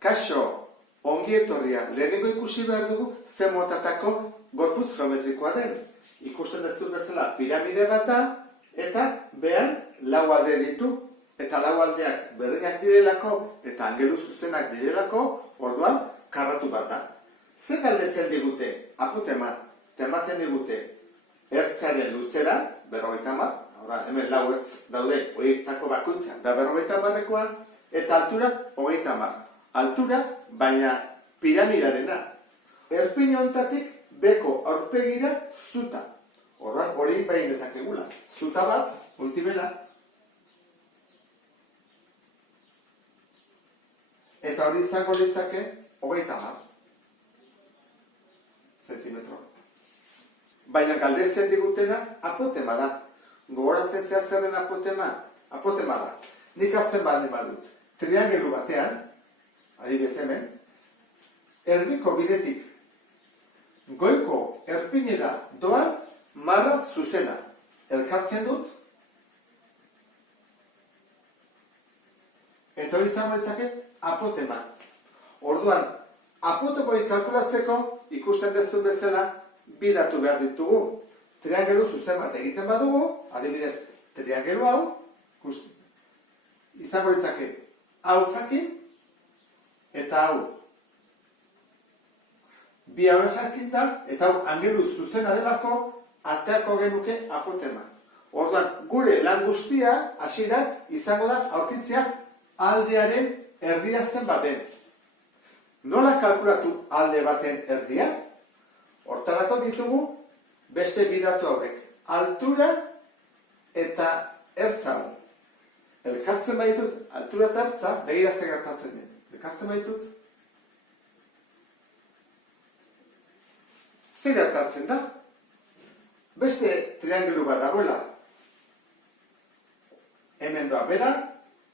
Kaixo, ongi etorria, lehenengo ikusi behar dugu ze motatako gorputz geometrikoa den. Ikusten duzu bezala piramide bata eta behan lau alde ditu. Eta lau aldeak berdinak direlako eta angelu zuzenak direlako, orduan karratu bat da. Ze galdetzen digute, aputema, tematen digute ertzaren luzera, 50, hemen lau ertz daude, horietako bakoitza da 50-rekoa, eta altura 30. Altura, baina piramidarena. Erpin honetatik beko aurpegira zuta. Orduan hori behin dezakegula. Zuta bat, goitibela. Eta hori izango litzake 30 zentimetro. Baina galdetzen digutena apotema da. Gogoratzen zehaz zer den apotema? Apotema da. Nik hartzen baldin badut. Triangelu batean, adibidez hemen, erdiko bidetik goiko erpinera doan marra zuzena. Elkartzen dut. Eta hori izango litzake apotema. Orduan, apotemoi kalkulatzeko ikusten dezun bezala bi datu behar ditugu. Triangelu zuzen bat egiten badugu, adibidez, triangelu hau, izango litzake hau jakin eta hau. Bi hau jakin da, eta hau angelu zuzena delako, ateako genuke apotema. Orduan, gure lan guztia, hasieran izango da aurkitzea aldearen erdia zen baten. Nola kalkulatu alde baten erdia? Hortarako ditugu beste bi datu hauek. Altura eta ertza. Elkartzen baitut, altura eta ertza, begira ze gertatzen den. Elkartzen baitut. Zer gertatzen da? Beste triangelu bat dagoela. Hemen doa bera,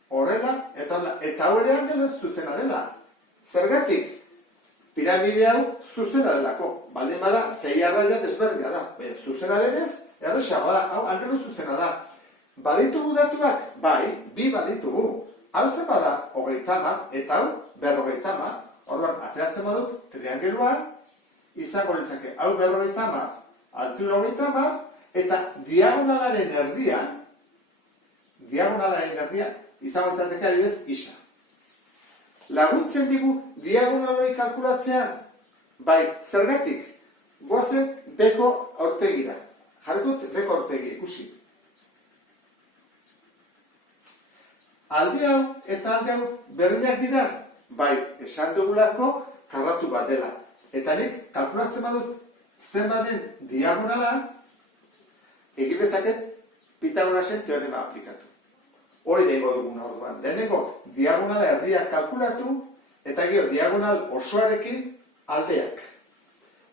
horrela, eta hori angelu zuzena dela. Zergatik? Piramide hau zuzena delako. Baldin bada, 6 arraia desberdina da. Zuzena denez, erresago da, hau angelu zuzena da. Baditugu datuak? Bai, bi baditugu. Hau zen bada 30 eta hau 50. Orduan, ateratzen badut, triangelua, izango litzake hau 50, altura 30, eta diagonalaren erdia, izango litzateke adibidez isa. Laguntzen digu diagonaloi kalkulatzea? Bai, zergatik? Goazen beko aurpegira. Jarrikut beko aurpegira, ikusi. Alde hau eta alde hau berdinak dira? Bai, esan dugulako karratu bat dela. Eta nik kalkulatzen badut zenbaten diagonala, egin dezaket Pitagorasen teorema aplikatu. Hori dago dugun orduan. Lehenengo diagonala erdiak kalkulatu, eta gero diagonal osoarekin aldeak.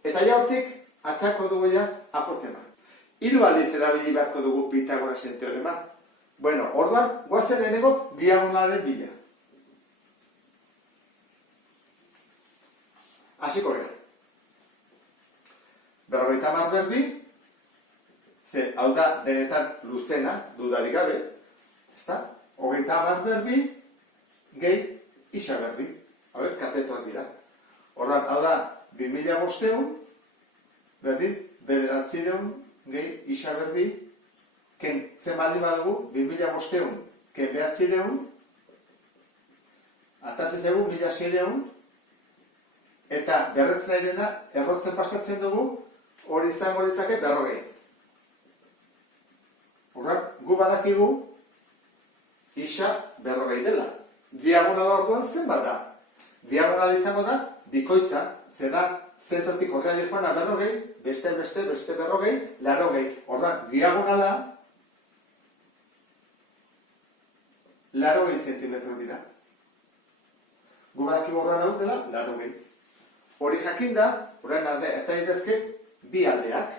Eta hortik atako dugu ja apotema. 3 aldiz erabili beharko dugu Pitagorasen teorema. Bueno, orduan, goazen lehenengo diagonalaren bila. Hasiko gara. 50 berdi, ze hau da denetan luzena, dudarik gabe, ezta? 30 berdi, gehi isa berdi. Hauek katetoak dira. Horran, hau da 2500, berdin, 900 gehi isa berdi, ken zen baldi badugu, 2500, ken 900, atatzen zegu 1600, eta berretz nahi dena, errotzen pasatzen dugu, hori izango litzake 40. Horrak, gu badakigu, isa 40 dela. Diagonala orduan zen bada. Diagonala izango da, bikoitza, zena zentrotik horrean joana 40, beste 40, 80. Horrak, diagonala 80 zentimetro dira. Gu badakigu horrean hau dela, 80. Hori jakinda, horrean alde, eta idazke, bi aldeak.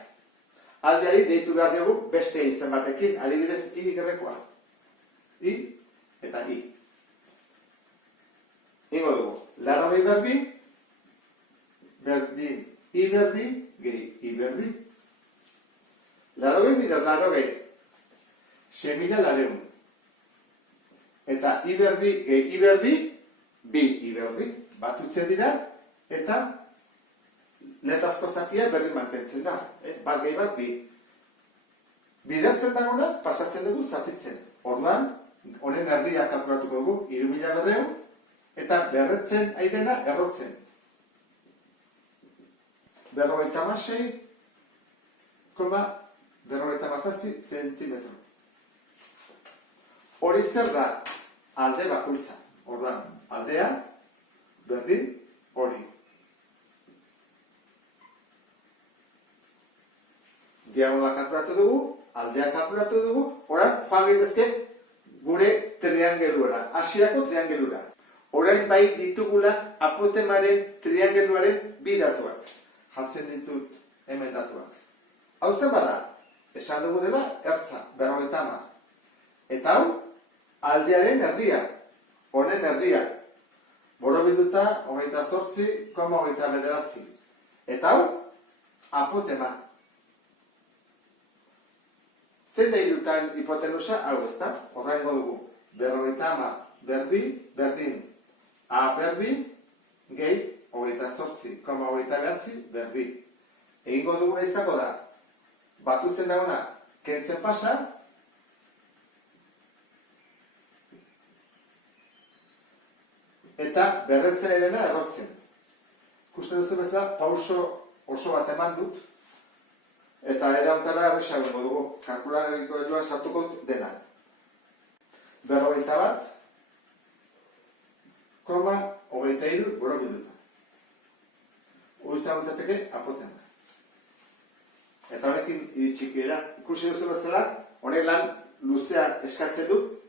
Aldeari deitu behar dugu beste izen batekin, adibidez I gerrekoa. I eta I. Ingo dugu, 80 berbi, berdin I berbi, gehi I berbi. 80 bider 80, 6.000. Eta I berbi, gehi I berbi, bi I berbi. batutzen dira, eta letazko zatia berdin mantentzen da. Bat gehi bat, bi. Bidertzen dagona, pasatzen dugu zatitzen. Orduan, honen erdia kalkulatuko dugu, 3.200, eta berretzen aidena errotzen. 56,57 zentimetro. Hori zer da alde bakoitza. Orduan, aldea, berdin, hori. Diagonala kalkulatu dugu, aldea kalkulatu dugu, orain joan gaitezke gure triangeluara, hasierako triangelura. Orain bai ditugula apotemaren triangeluaren bi datuak. Jartzen ditut hemen datuak. Hau zen bada, esan dugu dela ertza, 50. Eta hau, aldearen erdia, honen erdia. Borobilduta, 28,29. Eta hau, apotema. Zein da hirutan hipotenusa, hau ez da, horrengo dugu. 50 berbi, berdin. A berbi, gehi, 28,29 berbi. Egingo duguna izango da, batutzen dagona, kentzen pasa, eta berretzen edena errotzen. Ikusten duzu bezala, pauso oso bat eman dut, eta erautara erresagungo dugu, kalkulariko helua sartuko dena. 51,23 borobilduta. Uizan uzateke apotena. Eta honekin iritsik ikusi duzu bezala, honek lan luzea eskatzen du,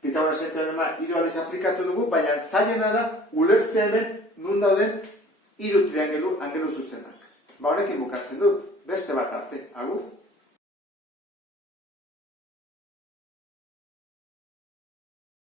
Pitagorasen teorema 3 aldiz aplikatu dugu, baina zailena da ulertzea hemen nun dauden 3 triangelu angelu zuzenak. Honekin bukatzen dut, beste bat arte, agur.